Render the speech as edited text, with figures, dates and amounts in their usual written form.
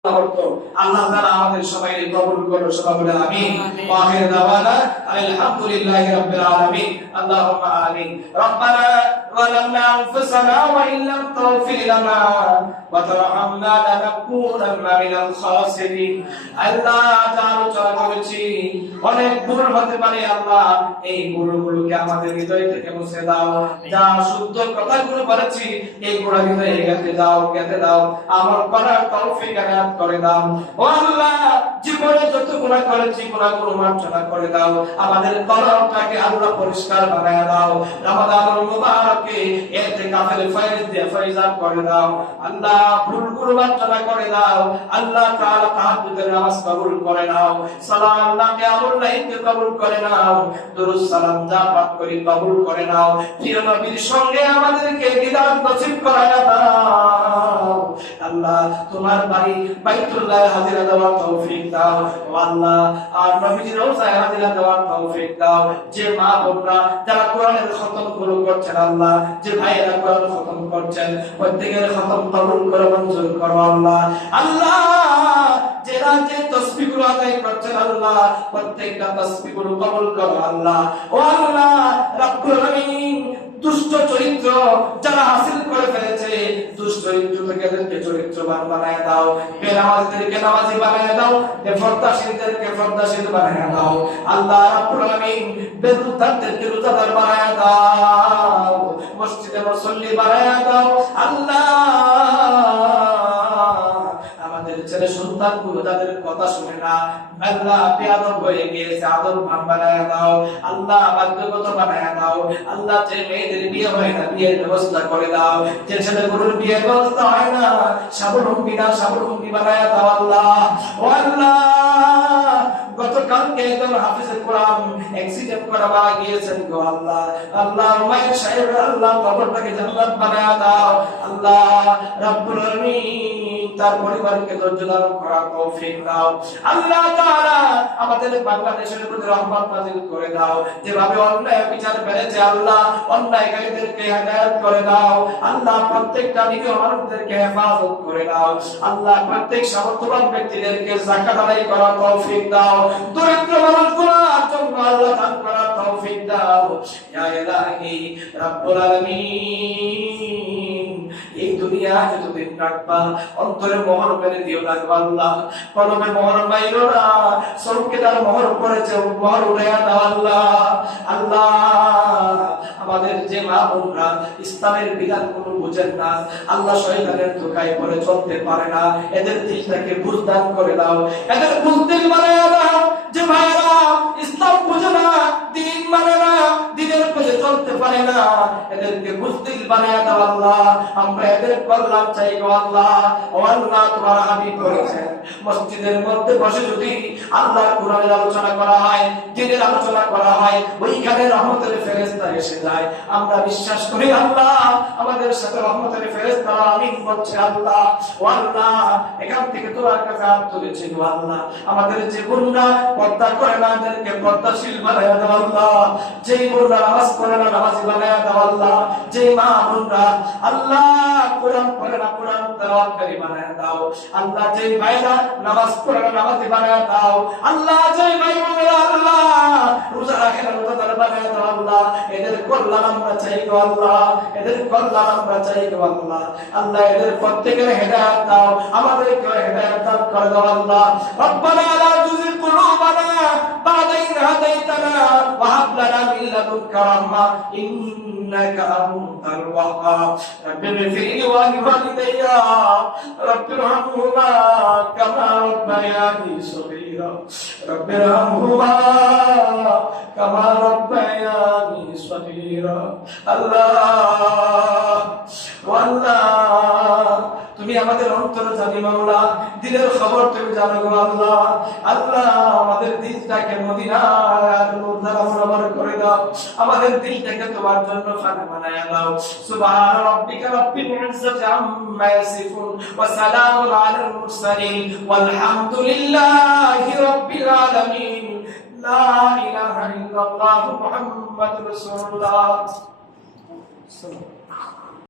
আল্লাহ তাআলা আমাদের সবাইকে কবুল করুন। সবাই বলে আমিন। ওয়া আখির দাওয়ানা আলহামদুলিল্লাহি রাব্বিল আলামিন। আল্লাহুম্মা আমিন। রব্বানা যালামনা আনফুসানা ওয়া ইন লাম তাগফির লানা ওয়া তারহামনা লানাকুনান্না মিনাল খাসিরিন। আল্লাহ তাআলা চলা করেছি, অনেক ভুল হতে পারে আল্লাহ, এই ভুলগুলোকে আমাদের হৃদয় থেকে মুছে দাও। যা শুদ্ধ কথাগুলো বলেছি এই গুনাহ হৃদয়ে গেঁথে দাও, আমল করার তৌফিক করে দাও। ও আল্লাহ, জীবনে যত গুনাহ করেছি গুনাহগুলো মার্জনা করে দাও। আমাদের কলবটাকে আল্লাহ পরিষ্কার বানায় দাও। রমাদানুল মুবারকে ইতিকাফের ফয়েজ দিয়ে ফয়জাব করে দাও। আল্লাহ, ভুলগুলো মার্জনা করে দাও। আল্লাহ তাআলা তাহাজ্জুদের নামাজ কবুল করে নাও। সালাম আল্লাহ কিয়ামুল লাইলকে কবুল করে নাও। দুরূদ সালাম যা পাঠ করি কবুল করে নাও। প্রিয় নবীর সঙ্গে আমাদেরকে দিদার নসিব করায় দাও। আল্লাহ, তোমার বাড়ি বাইতুল্লাহ হাজিরা দেওয়ার তৌফিক দাও। ও আল্লাহ, আর নবীজির রওজায় হাজিরা দেওয়ার তৌফিক দাও। যে মা বোনরা যারা কোরআনের খতম গুলো করছেন আল্লাহ, যে ভাইয়েরা কোরআন খতম করছেন, প্রত্যেকের খতম কবুল করে মঞ্জুর করো আল্লাহ। আল্লাহ, যারা যে তাসবিহগুলো আদায় করছেন আল্লাহ, প্রত্যেকটা তাসবিহগুলো কবুল করো আল্লাহ। ও আল্লাহ রাব্বুল আলামিন, দুষ্ট চরিত্র যারা হাসিল করে ফেলেছে, দুষ্ট চরিত্র থেকে এদেরকে চরিত্রবান বানায় দাও। বেনামাজিদেরকে নামাজি বানায় দাও, বেফরদাশীলদেরকে ফরদাশীল বানায় দাও। আল্লাহ রাব্বুল আলামিন, বেরুদারদেরকে রোজাদার বানায় দাও, মসজিদে মুসল্লি বানায় দাও। আল্লাহ, আমাদের ছেলে সন্তানগুলো যাদের কথা শুনে না আল্লাহ, বেয়াদব হয়ে গিয়েছে, আদববান বানায় দাও। আল্লাহ, বাধ্যগত বানায় দাও। আল্লাহ, যে মেয়েদের বিয়ে হয় না বিয়ের ব্যবস্থা করে দাও। যে ছেলেগুলোর বিয়ের ব্যবস্থা হয় না স্বাবলম্বী বানায় দাও আল্লাহ। ও আল্লাহ, গতকালকে একজন হাফেজে কোরআন অ্যাক্সিডেন্ট করে মারা গিয়েছেন গো আল্লাহ। আল্লাহ, মায়ের সাহেব আল্লাহ কবরটাকে জান্নাত বানায় দাও। আল্লাহ রাব্বুল আলামিন, তার পরিবারকে ধৈর্য দান করার তৌফিক দাও। আল্লাহ তাআলা, আমাদের বাংলাদেশের প্রতি রহমত নাযিল করে দাও। যেভাবে অন্যায় বিচার বেড়েছে আল্লাহ, অন্যায়কারীদেরকে হেদায়েত করে দাও। আল্লাহ, প্রত্যেকটা নিরীহ মানুষদেরকে হেফাজত করে দাও। আল্লাহ, প্রত্যেক সামর্থ্যবান ব্যক্তিদেরকে যাকাত আদায় করার তৌফিক দাও। দরিদ্র মানুষগুলোর জন্য আল্লাহ দান করার তৌফিক দাও। ইয়া ইলাহি রাব্বুল আলামিন, এই দুনিয়া যতদিন রাখবা অন্তরে মোহর মেরে দিও না আল্লাহ। কলমে মোহর মাইরো না, চৌকে তার মোহর পড়েছে মোহর উড়াইয়া দাও আল্লাহ। আল্লাহ, আমাদের যে মা বোনরা ইসলামের বিধানগুলো বুঝেন না আল্লাহ, শয়তানের ধোঁকায় পড়ে চলতে পারে না, এদের দিলটাকে বুঝদান করে দাও, এদের বুঝদিল বানাইয়া দাও। যে ভাইরা ইসলাম বুঝে না, দিন মানে না, দিনের পথে চলতে পারে না, এদেরকে বুঝদিল বানাইয়া দাও আল্লাহ। আমরা এদের কল্যাণ চাই গো আল্লাহ। ও আল্লাহ, তোমার হাবিব বলেছেন মসজিদের মধ্যে বসে যদি আল্লাহর কোরআনের আলোচনা করা হয়, দিনের আলোচনা করা হয়, ওইখানে রহমতের ফেরেশতা এসে যায়। আমরা বিশ্বাস করি আল্লাহ, আমাদের সাথে রহমতের ফেরেশতা আমিন বলছে আল্লাহ। ও আল্লাহ, এখান থেকে তোমার কাছে হাত তুলেছি গো আল্লাহ। আমাদের যে বোনরা পর্দা করে না এদেরকে পর্দাশীল বানায়া দাও আল্লাহ। যেই বোনরা নামাজ পড়ে না নামাজি বানায়া দাও আল্লাহ। যেই মা বোনরা আল্লাহ কোরআন পড়ে না কোরআন তেলাওয়াতকারী বানায়া দাও আল্লাহ। যেই ভাইরা নামাজ পড়ে না নামাজি বানায়া দাও আল্লাহ। যেই ভাই বোনেরা আল্লাহ রোজা রাখে না রোজাদার বানায়া দাও আল্লাহ। এদের কল্যাণ আমরা চাই গো আল্লাহ, এদের কল্যাণ আমরা চাই গো আল্লাহ। আল্লাহ, এদের প্রত্যেকের হেদায়েত দাও, আমাদেরকে হেদায়েত দান করে দাও আল্লাহ। রব্বানা লা তুযিগ কুলুবানা বা'দা ইয হাদাইতানা ওয়া হাব লানা মিন লাদুনকা রাহমা ইন্নাকা আনতাল ওয়াহ্হাব। রব্বিগফিরলি ওয়া লিওয়ালিদাইয়া রাব্বিরহামহুমা কামা রাব্বায়ানি সগীরা। রাব্বিরহামহুমা কামা রাব্বায়ানি সগীরা। আল্লাহ, আল্লাহ, তুমি আমাদের অন্তর জানি মাওলা, দিলের খবর তুমি জানো গো আল্লাহ। আল্লাহ, আমাদের দিলটাকে মদিনার নূর দ্বারা মুনাওয়ার করে দাও, আমাদের দিলটাকে তোমার জন্য খানা বানায়া দাও। সুবহান রাব্বিকা রাব্বিল ইজ্জাতি আম্মা ইয়াসিফুন ওয়া সালামুন আলাল মুরসালিন ওয়ালহামদুলিল্লাহি রাব্বিল আলামিন। লা ইলাহা ইল্লাল্লাহু মুহাম্মাদুর রাসূলুল্লাহ।